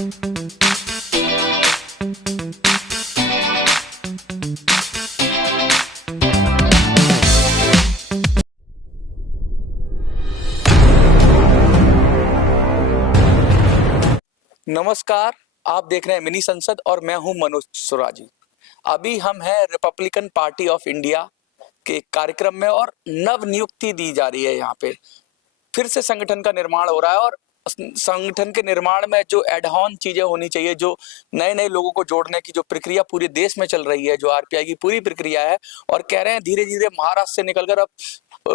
नमस्कार, आप देख रहे हैं मिनी संसद और मैं हूं मनोज सुराजी। अभी हम हैं रिपब्लिकन पार्टी ऑफ इंडिया के कार्यक्रम में और नव नियुक्ति दी जा रही है। यहाँ पे फिर से संगठन का निर्माण हो रहा है और संगठन के निर्माण में जो एडहॉन चीजें होनी चाहिए, जो नए नए लोगों को जोड़ने की जो प्रक्रिया पूरे देश में चल रही है, जो आरपीआई की पूरी प्रक्रिया है, और कह रहे हैं धीरे धीरे महाराष्ट्र से निकलकर अब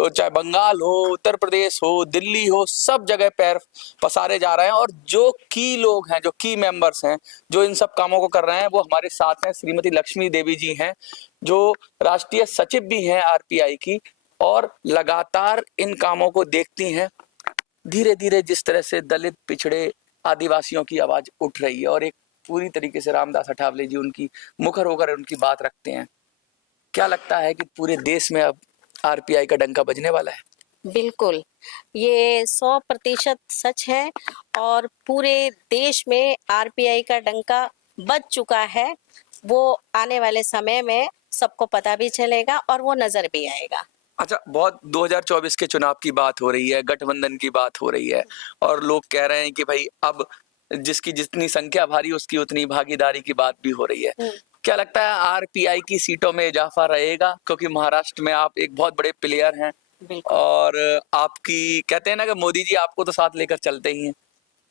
चाहे बंगाल हो, उत्तर प्रदेश हो, दिल्ली हो, सब जगह पैर पसारे जा रहे हैं। और जो की लोग हैं, जो की मेंबर्स हैं, जो इन सब कामों को कर रहे हैं, वो हमारे साथ हैं। श्रीमती लक्ष्मी देवी जी हैं, जो राष्ट्रीय सचिव भी हैं आरपीआई की, और लगातार इन कामों को देखती हैं। धीरे धीरे जिस तरह से दलित, पिछड़े, आदिवासियों की आवाज उठ रही है और एक पूरी तरीके से रामदास अठावले जी उनकी मुखर होकर उनकी बात रखते हैं। क्या लगता है कि पूरे देश में अब आरपीआई का डंका बजने वाला है? बिल्कुल, ये 100% सच है और पूरे देश में आरपीआई का डंका बज चुका है। वो आने वाले समय में सबको पता भी चलेगा और वो नजर भी आएगा। अच्छा, बहुत 2024 के चुनाव की बात हो रही है, गठबंधन की बात हो रही है, और लोग कह रहे हैं कि भाई अब जिसकी जितनी संख्या भारी उसकी उतनी भागीदारी की बात भी हो रही है। क्या लगता है आरपीआई की सीटों में इजाफा रहेगा? क्योंकि महाराष्ट्र में आप एक बहुत बड़े प्लेयर हैं और आपकी कहते हैं ना कि मोदी जी आपको तो साथ लेकर चलते ही हैं।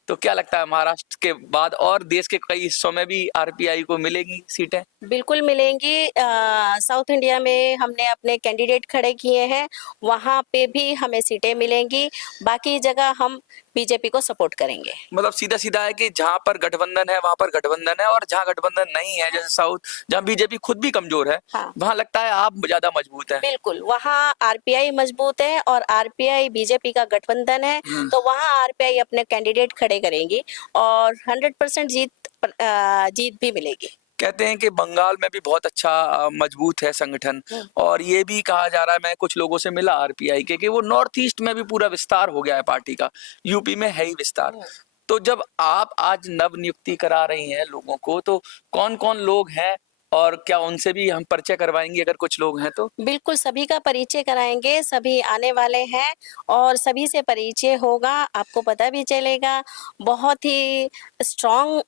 तो क्या लगता है महाराष्ट्र के बाद और देश के कई हिस्सों में भी आरपीआई को मिलेगी सीटें? बिल्कुल मिलेंगी। साउथ इंडिया में हमने अपने कैंडिडेट खड़े किए हैं, वहाँ पे भी हमें सीटें मिलेंगी। बाकी जगह हम बीजेपी को सपोर्ट करेंगे। मतलब सीधा सीधा है कि जहां पर गठबंधन है वहां पर गठबंधन है, और जहां गठबंधन नहीं है, जैसे साउथ, जहां बीजेपी खुद भी कमजोर है, हाँ, वहां लगता है आप ज्यादा मजबूत है। बिल्कुल, वहाँ आरपीआई मजबूत है और आरपीआई बीजेपी का गठबंधन है, तो वहाँ आरपीआई अपने कैंडिडेट खड़े करेंगी और 100% जीत भी मिलेगी। कहते हैं कि बंगाल में भी बहुत अच्छा मजबूत है संगठन, और ये भी कहा जा रहा है, मैं कुछ लोगों से मिला आरपीआई के, कि वो नॉर्थ ईस्ट में भी पूरा विस्तार हो गया है पार्टी का, यूपी में है ही विस्तार। तो जब आप आज नव नियुक्ति करा रही हैं लोगों को, तो कौन कौन लोग हैं और क्या उनसे भी हम परिचय करवाएंगे अगर कुछ लोग हैं तो? बिल्कुल, सभी का परिचय कराएंगे, सभी आने वाले हैं और सभी से परिचय होगा, आपको पता भी चलेगा। बहुत ही स्ट्रॉन्ग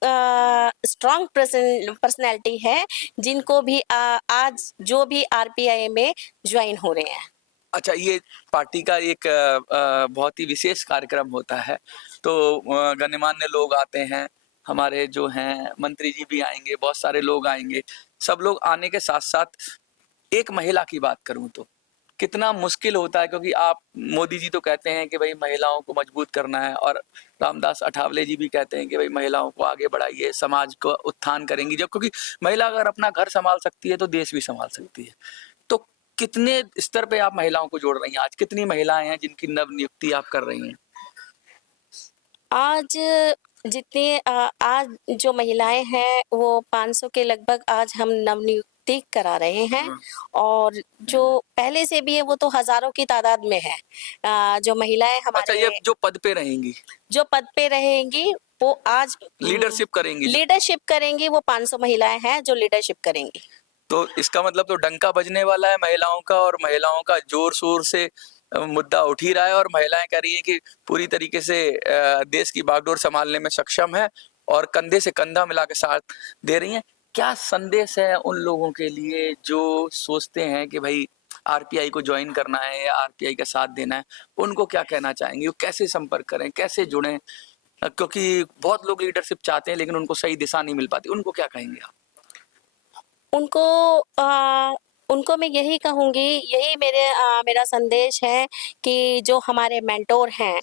पर्सनैलिटी है, जिनको भी आज जो भी आरपीआई में ज्वाइन हो रहे हैं। अच्छा, ये पार्टी का एक बहुत ही विशेष कार्यक्रम होता है, तो गणमान्य लोग आते हैं, हमारे जो हैं मंत्री जी भी आएंगे, बहुत सारे लोग आएंगे। सब लोग आने के साथ साथ एक महिला की बात करूं तो कितना मुश्किल होता है, क्योंकि आप मोदी जी तो कहते हैं कि भाई महिलाओं को मजबूत करना है, और रामदास अठावले जी भी कहते हैं कि भाई महिलाओं को आगे बढ़ाइए, समाज को उत्थान करेंगी। जब क्योंकि महिला अगर अपना घर संभाल सकती है तो देश भी संभाल सकती है। तो कितने स्तर पे आप महिलाओं को जोड़ रही हैं? आज कितनी महिलाएं हैं जिनकी नव नियुक्ति आप कर रही हैं? आज आज जो महिलाएं हैं वो 500 के लगभग आज हम नवनियुक्ति करा रहे हैं, और जो पहले से भी है वो तो हजारों की तादाद में है। जो महिलाएं अच्छा, हमारे ये जो पद पे रहेंगी, जो पद पे रहेंगी वो आज लीडरशिप करेंगी, लीडरशिप करेंगी, वो 500 महिलाएं हैं जो लीडरशिप करेंगी। तो इसका मतलब तो डंका बजने वाला है महिलाओं का, और महिलाओं का जोर शोर से मुद्दा उठ ही रहा है, और महिलाएं कह रही हैं कि पूरी तरीके से देश की बागडोर संभालने में सक्षम है और कंधे से कंधा मिला के साथ दे रही हैं। क्या संदेश है उन लोगों के लिए जो सोचते हैं कि भाई आरपीआई को ज्वाइन करना है या आरपीआई का साथ देना है? उनको क्या कहना चाहेंगे? वो कैसे संपर्क करें, कैसे जुड़ें? क्योंकि बहुत लोग लीडरशिप चाहते हैं लेकिन उनको सही दिशा नहीं मिल पाती, उनको क्या कहेंगे आप? उनको उनको मैं यही कहूँगी, यही मेरा संदेश है कि जो हमारे मेंटोर हैं,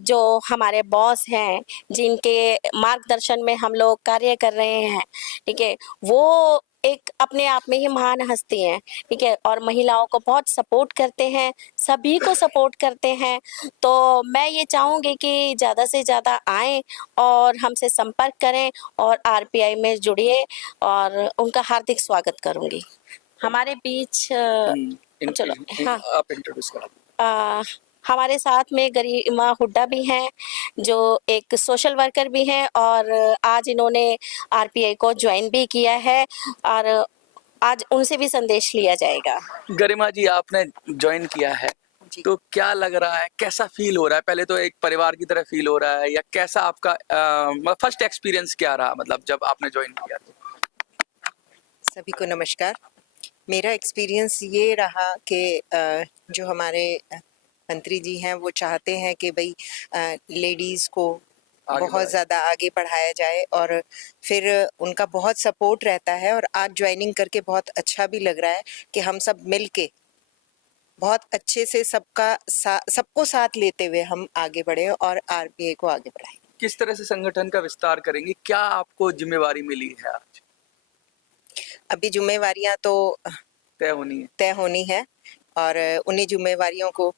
जो हमारे बॉस हैं, जिनके मार्गदर्शन में हम लोग कार्य कर रहे हैं, ठीक है, वो एक अपने आप में ही महान हस्ती हैं, ठीक है, और महिलाओं को बहुत सपोर्ट करते हैं, सभी को सपोर्ट करते हैं। तो मैं ये चाहूँगी कि ज़्यादा से ज़्यादा आएँ और हमसे संपर्क करें और आरपीआई में जुड़िए, और उनका हार्दिक स्वागत करूँगी। हमारे बीच चलो, हाँ, आप इंट्रोड्यूस करा। हमारे साथ में गरिमा हुड्डा भी हैं, जो एक सोशल वर्कर भी हैं और आज इन्होंने आरपीआई को ज्वाइन भी किया है और आज उनसे भी संदेश लिया जाएगा। गरिमा जी, आपने ज्वाइन किया है जी। तो क्या लग रहा है, कैसा फील हो रहा है? पहले तो एक परिवार की तरह फील हो रहा है, या कैसा आपका फर्स्ट एक्सपीरियंस क्या रहा, मतलब जब आपने ज्वाइन किया? सभी को नमस्कार। मेरा एक्सपीरियंस ये रहा कि जो हमारे मंत्री जी हैं वो चाहते हैं कि भाई लेडीज़ को आगे बहुत बढ़ाएं। ज़्यादा आगे बढ़ाया जाए और फिर उनका बहुत सपोर्ट रहता है और आज ज्वाइनिंग करके बहुत अच्छा भी लग रहा है कि हम सब मिल के बहुत अच्छे से सबको साथ लेते हुए हम आगे बढ़े और आरपीआई को आगे बढ़ाएं। किस तरह से संगठन का विस्तार करेंगे? क्या आपको जिम्मेवारी मिली है आज? अभी जिम्मेवारियां तो तय होनी है। और उन्हीं जिम्मेवारियों को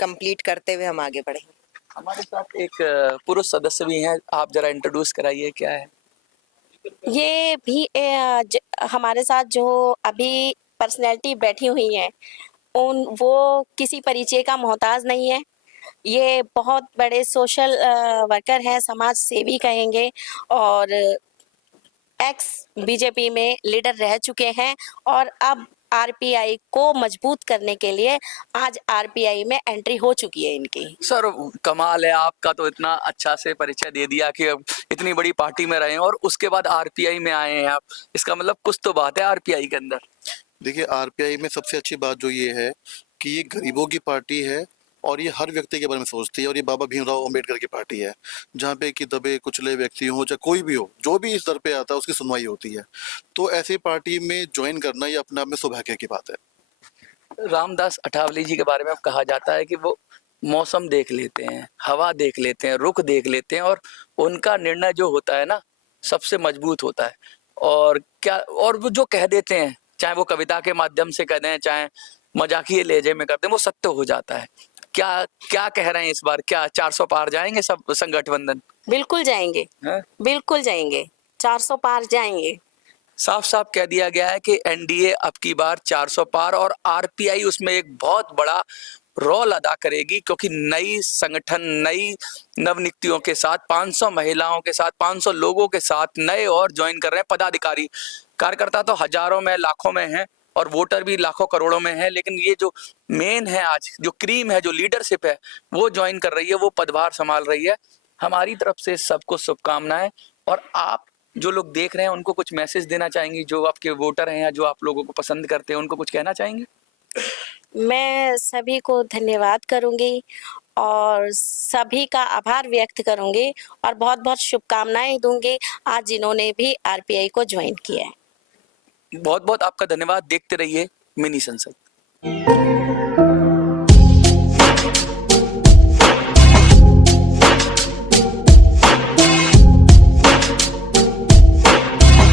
कंप्लीट करते हुए हम आगे बढ़ेंगे। हमारे साथ एक पुरुष सदस्य भी हैं, आप जरा इंट्रोड्यूस कराइए, क्या है? ये भी हमारे साथ जो अभी पर्सनैलिटी बैठी हुई हैं, वो किसी परिचय का मोहताज नहीं है। ये बहुत बड़े सोशल वर्कर हैं, समाज सेवी कहेंगे और एक्स बीजेपी में लीडर रह चुके हैं और अब आरपीआई को मजबूत करने के लिए आज आरपीआई में एंट्री हो चुकी है इनकी। सर, कमाल है, आपका तो इतना अच्छा से परिचय दे दिया कि अब इतनी बड़ी पार्टी में रहे हैं और उसके बाद आरपीआई में आए हैं आप। इसका मतलब कुछ तो बात है आरपीआई के अंदर। देखिए, आरपीआई में सबसे अच्छी बात जो ये है कि ये गरीबों की पार्टी है और ये हर व्यक्ति के बारे में सोचती है और ये बाबा भीमराव अंबेडकर की पार्टी है, जहाँ पे कि दबे कुचले व्यक्ति हो चाहे कोई भी हो, जो भी इस दर पे आता है उसकी सुनवाई होती है। तो ऐसी पार्टी में ज्वाइन करना ये अपने आप में सौभाग्य की बात है। रामदास अठावले जी के बारे में अब कहा जाता है कि वो मौसम देख लेते हैं, हवा देख लेते हैं, रुख देख लेते हैं और उनका निर्णय जो होता है ना, सबसे मजबूत होता है। और वो जो कह देते हैं, चाहे वो कविता के माध्यम से कह दें, चाहे मजाकिये लहजे में कर दें, वो सत्य हो जाता है। क्या क्या कह रहे हैं इस बार? क्या 400 पार जाएंगे सब संगठबंधन? बिल्कुल जाएंगे, हैं? बिल्कुल जाएंगे, 400 पार जाएंगे। साफ साफ कह दिया गया है कि एनडीए अब की बार 400 पार और आरपीआई उसमें एक बहुत बड़ा रोल अदा करेगी, क्योंकि नई संगठन, नई नवनियुक्तियों के साथ, 500 महिलाओं के साथ, 500 लोगों के साथ नए और ज्वाइन कर रहे हैं पदाधिकारी। कार्यकर्ता तो हजारों में, लाखों में हैं और वोटर भी लाखों करोड़ों में हैं, लेकिन ये जो मेन है, आज जो क्रीम है, जो लीडरशिप है, वो ज्वाइन कर रही है, वो पदभार संभाल रही है। हमारी तरफ से सबको शुभकामनाएं। और आप जो लोग देख रहे हैं उनको कुछ मैसेज देना चाहेंगी, जो आपके वोटर हैं या जो आप लोगों को पसंद करते हैं, उनको कुछ कहना चाहेंगे? मैं सभी को धन्यवाद करूंगी और सभी का आभार व्यक्त करूंगी और बहुत बहुत शुभकामनाएं दूंगी आज जिन्होंने भी आरपीआई को ज्वाइन किया है। बहुत बहुत आपका धन्यवाद। देखते रहिए मिनी संसद।